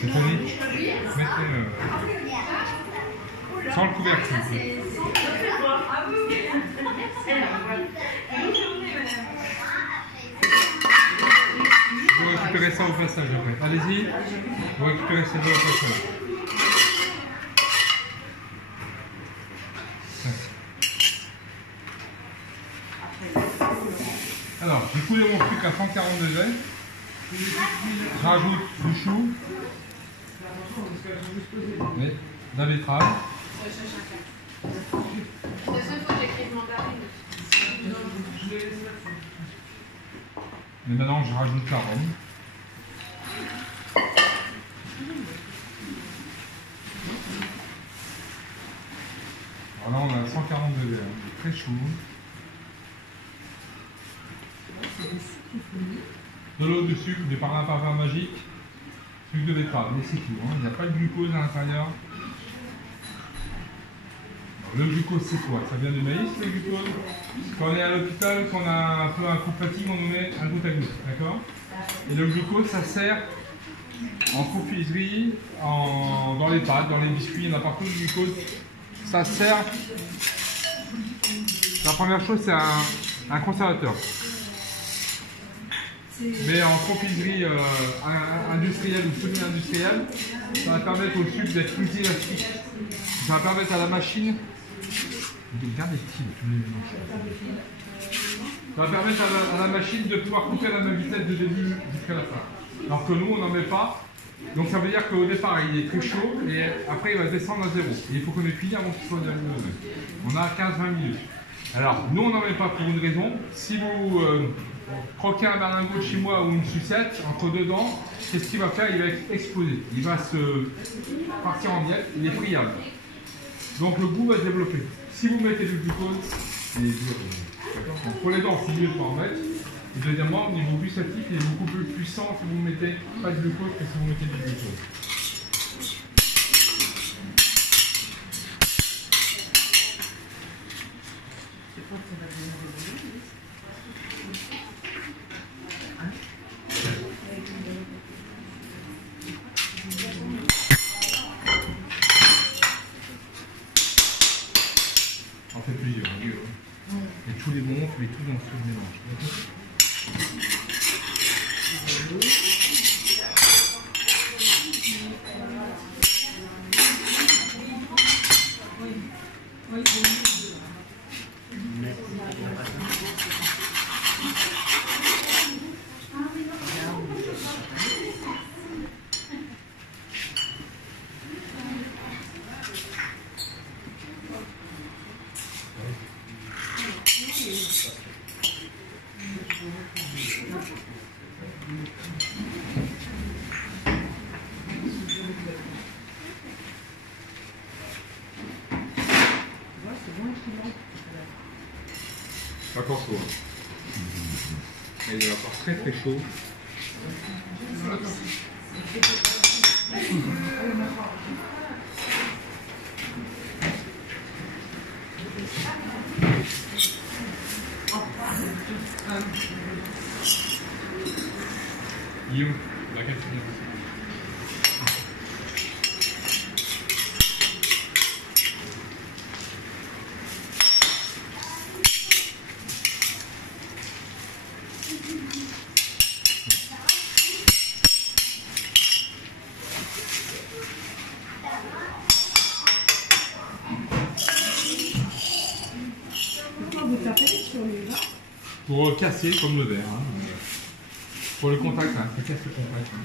C'est fini. Mettez sans le couvercle. Vous récupérez ça au passage après. Allez-y. Vous récupérez ça au passage. Alors, j'ai coulé mon truc à 140 degrés. Je rajoute du chou, de la betterave. Et maintenant, je rajoute l'arôme. Alors là, on a 140 degrés, très chaud. De l'eau de sucre, mais par un parfum magique, sucre de betterave, mais c'est tout, hein. Il n'y a pas de glucose à l'intérieur. Le glucose c'est quoi? Ça vient du maïs, le glucose. Quand on est à l'hôpital, qu'on a un peu un coup de fatigue, on nous met un goutte à goutte, d'accord? Et le glucose, ça sert en confiserie, dans les pâtes, dans les biscuits, il y en a partout le glucose. Ça sert, la première chose c'est un conservateur. Mais en confiserie industrielle ou semi-industrielle, ça va permettre au sucre d'être plus élastique. Ça va permettre à la machine ça va permettre à la machine de pouvoir couper à la même vitesse de début jusqu'à la fin. Alors que nous, on n'en met pas. Donc ça veut dire qu'au départ, il est très chaud et après, il va descendre à 0. Et il faut qu'on ait fini avant qu'il soit à 0. On a 15-20 minutes. Alors, nous, on n'en met pas pour une raison. Si vous croquez un berlingot de chez moi ou une sucette, entre deux dents, qu'est-ce qu'il va faire? Il va exploser. Il va se partir en miettes. Il est friable. Donc, le goût va se développer. Si vous mettez du glucose, il est dur. Donc, pour les dents, c'est mieux de ne pas en mettre. Et deuxièmement, au niveau gustatif, il est beaucoup plus puissant si vous mettez pas de glucose que si vous mettez du glucose. On fait plusieurs, mieux. Et tous les bons, on fait tout dans ce mélange. Encore chaud. Et il est encore très très chaud. You, la quatrième. Vous tapez sur les verres Pour casser comme le verre. Hein. Pour le contact, hein. Pour casser le contact. Hein.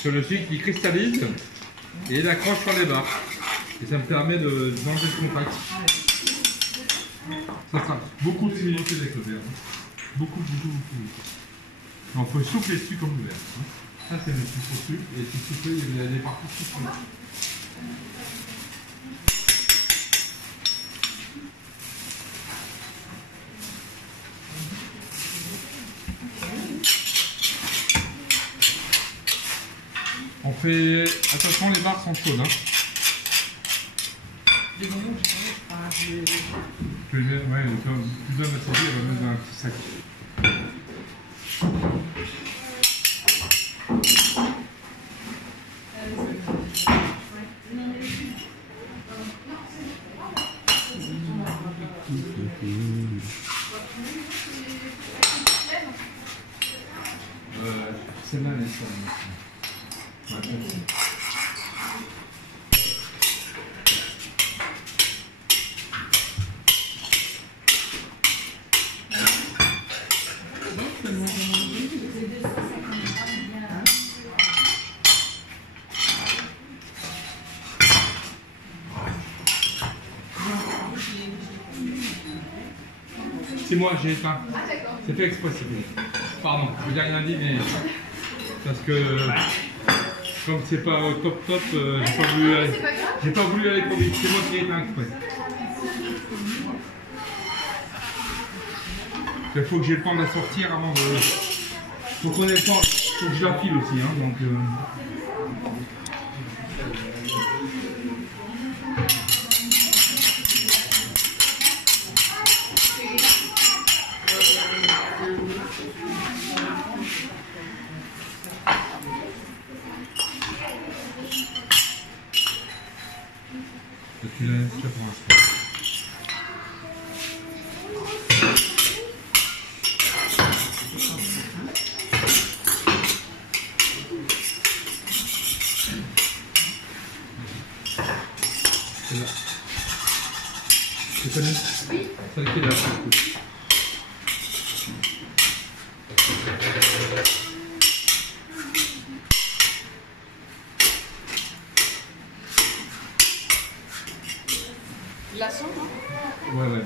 Sur le sucre, il cristallise et il accroche sur les barres. Et ça me permet d'enlever le contact. Ça sera beaucoup de similitudes avec le verre. Hein. Beaucoup. On peut souffler dessus comme le verre. Hein. Ça c'est le sucre au sucre et si souffler, il y a des parties sucrées. On fait attention, les barres sont chaudes. Hein. Des bonbons que j'ai pas. Tu les mets, ouais, tu donnes à Sylvie, elle va mettre dans un petit sac. Celle-là, elle est ça. Ouais, c'est moi, j'ai éteint. C'est fait exprès, c'est fait. Pardon, je n'ai rien dit, mais parce que comme c'est pas top, j'ai pas voulu aller trop vite. C'est moi qui ai éteint exprès. Il faut que j'ai le temps de la sortir avant de. Faut qu'on ait le temps. Faut que je la file aussi, hein, donc. Tu la laisses là pour l'instant. C'est là. Tu connais? Oui. Celle qui est là. La sauce, hein? Ouais.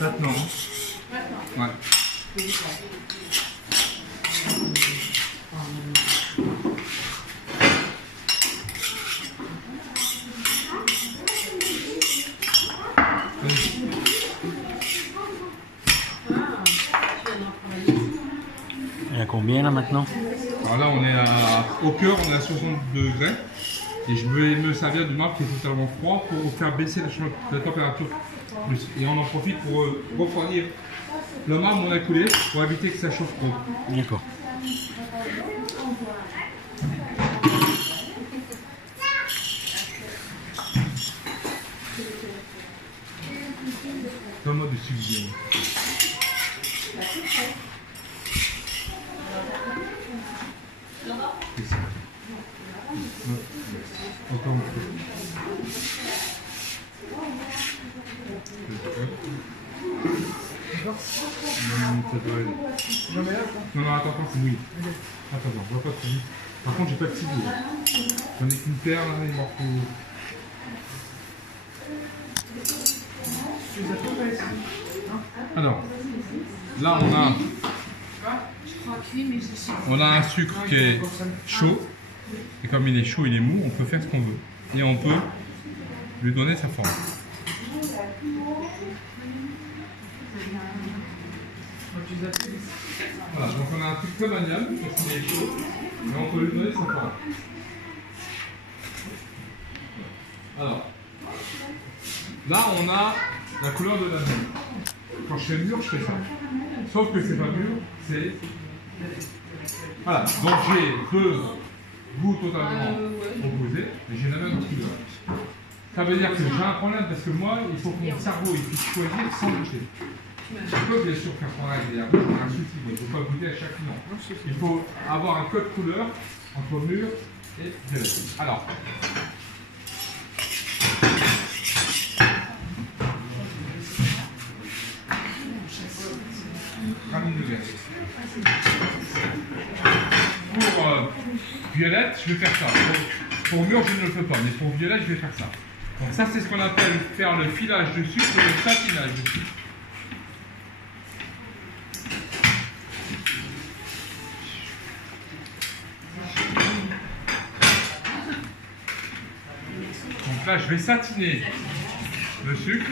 Maintenant. Ouais. Et à combien là maintenant? Alors là on est au cœur, on est à 60 degrés et je vais me servir d'une marque qui est totalement froid pour faire baisser la température plus. Et on en profite pour refroidir le marbre qu'on a coulé pour éviter que ça chauffe trop. D'accord. Donne-moi du sucre. C'est ça. Encore un peu. Non, attends, c'est mouillé. Attends, on va pas trop vite. Par contre, j'ai pas de ciseaux. J'en ai qu'une paire, là, il m'en faut. Alors, là, on a un sucre qui est chaud. Et comme il est chaud, il est mou, on peut faire ce qu'on veut. Et on peut lui donner sa forme. Voilà, donc on a un truc comme maniable, parce qu'il est chaud, mais on peut lui donner sa forme. Alors, là on a la couleur de la mûre. Quand je fais mûr, je fais ça. Sauf que c'est pas mûr, c'est... Voilà, donc j'ai deux goûts totalement opposés, mais j'ai la même couleur. Ça veut dire que j'ai un problème parce que moi, il faut que mon cerveau il puisse choisir sans goûter. Je peux bien sûr faire pareil, il y a un souci, mais il ne faut pas goûter à chaque nom. Il faut avoir un code couleur entre mûr et violet. Alors, pour violette, je vais faire ça. Pour mûr, je ne le fais pas, mais pour violette, je vais faire ça. Donc ça, c'est ce qu'on appelle faire le filage de sucre et le satinage de sucre. Donc là, je vais satiner le sucre.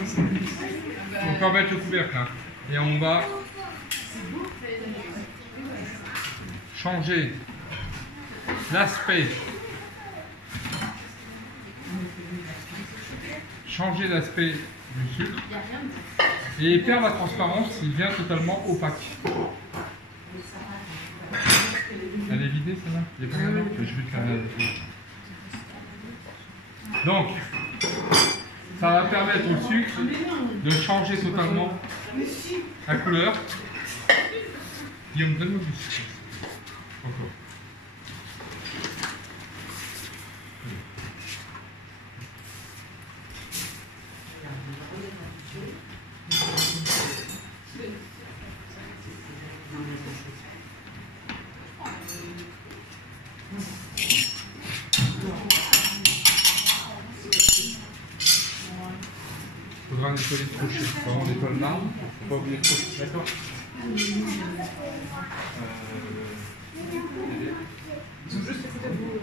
On peut mettre le couvercle. Hein. Et on va changer l'aspect. Changer l'aspect du sucre. Et perdre la transparence, il devient totalement opaque. Elle est vidée celle-là? Je vais te la vérifier. Donc, ça va permettre au sucre de changer totalement la couleur. Guillaume, donne-moi du sucre. Encore. Il faudra nettoyer le crochet. Quand on nettoie le marbre, il ne faut pas oublier le crochet. D'accord. Ils sont juste à côté de vous.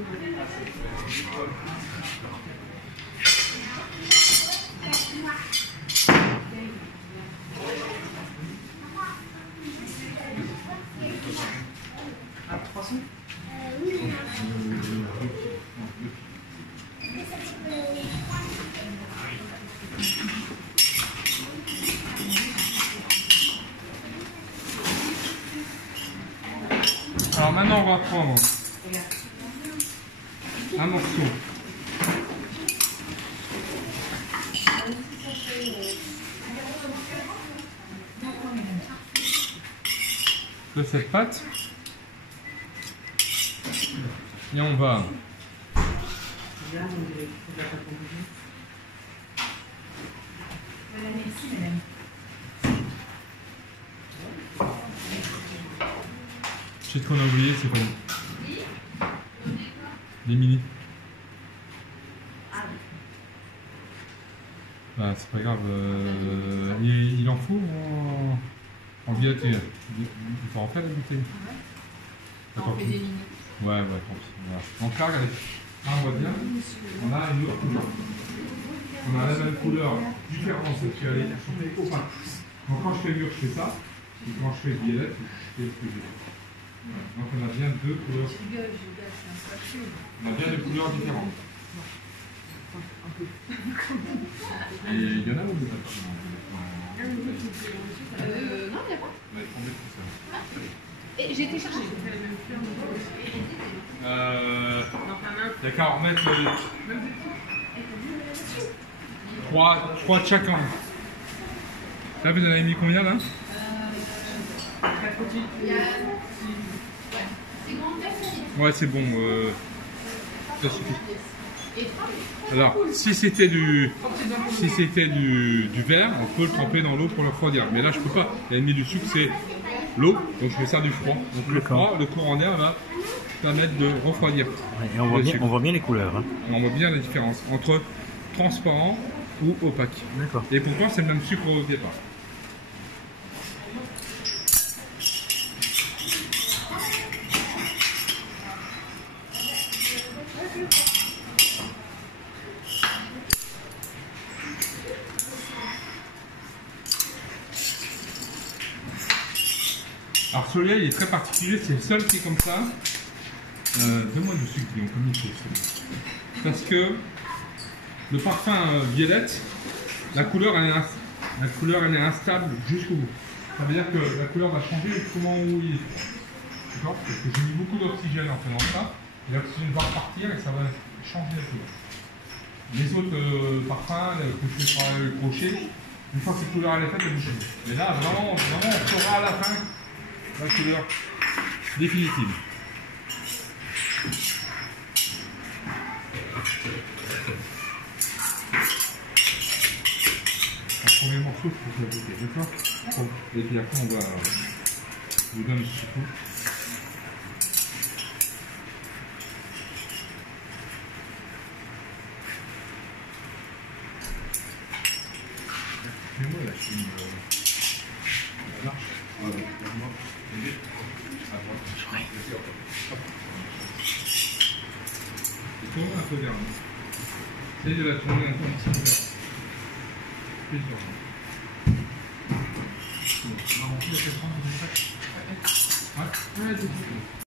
Ah, 300 ? Alors maintenant on va prendre un morceau de cette pâte et on va c'est ce qu'on a oublié, c'est quoi? Les mini. Bah, c'est pas grave. Il en faut en violette. Il faut en faire des bouteilles. On fait des mini. Ouais, tant pis. Voilà. Donc là, regardez. Là, on voit bien. On a une autre couleur. On a la même couleur différente, c'est qu'elle est opaque. Donc quand je fais mûr, je fais ça. Et quand je fais violette, je fais ce que j'ai. Donc on a bien deux couleurs. On a bien des couleurs différentes. Et il y en a où Non, il n'y a pas. Et j'ai été chercher. Il n'y a qu'à en remettre 3 de chacun. Là, vous en avez mis combien là? Ouais, c'est bon. Ça suffit. Alors, si c'était du verre, on peut le tremper dans l'eau pour le refroidir. Mais là, je peux pas. Il y a mis du sucre, c'est l'eau, donc je vais faire du froid. Donc le froid, le courant d'air va permettre de refroidir. Ouais, et on voit bien les couleurs. Hein. On voit bien la différence entre transparent ou opaque. D'accord. Et pourtant, c'est le même sucre au départ. Alors celui-là il est très particulier, c'est le seul qui est comme ça. Donne-moi du sucre, Guillaume, comme il faut. Parce que le parfum violette, la couleur elle est instable jusqu'au bout. Ça veut dire que la couleur va changer au moment où il est. D'accord? Parce que j'ai mis beaucoup d'oxygène en faisant ça. Et l'oxygène va repartir et ça va changer la couleur. Les autres parfums, que je fais travailler le crochet, une fois que cette couleur elle est faite, elle bouge. Mais là, vraiment, on saura à la fin la couleur définitive. Le premier morceau, c'est ça, d'accord? Bon. Et puis après, on va vous donner ce coup. Excusez-moi, là, je suis une marche. Et tourner un peu vers nous. Essayez de la tourner un peu vers. C'est sûr. On va remplir les 4 ans de contact. Ouais. Ouais, c'est sûr.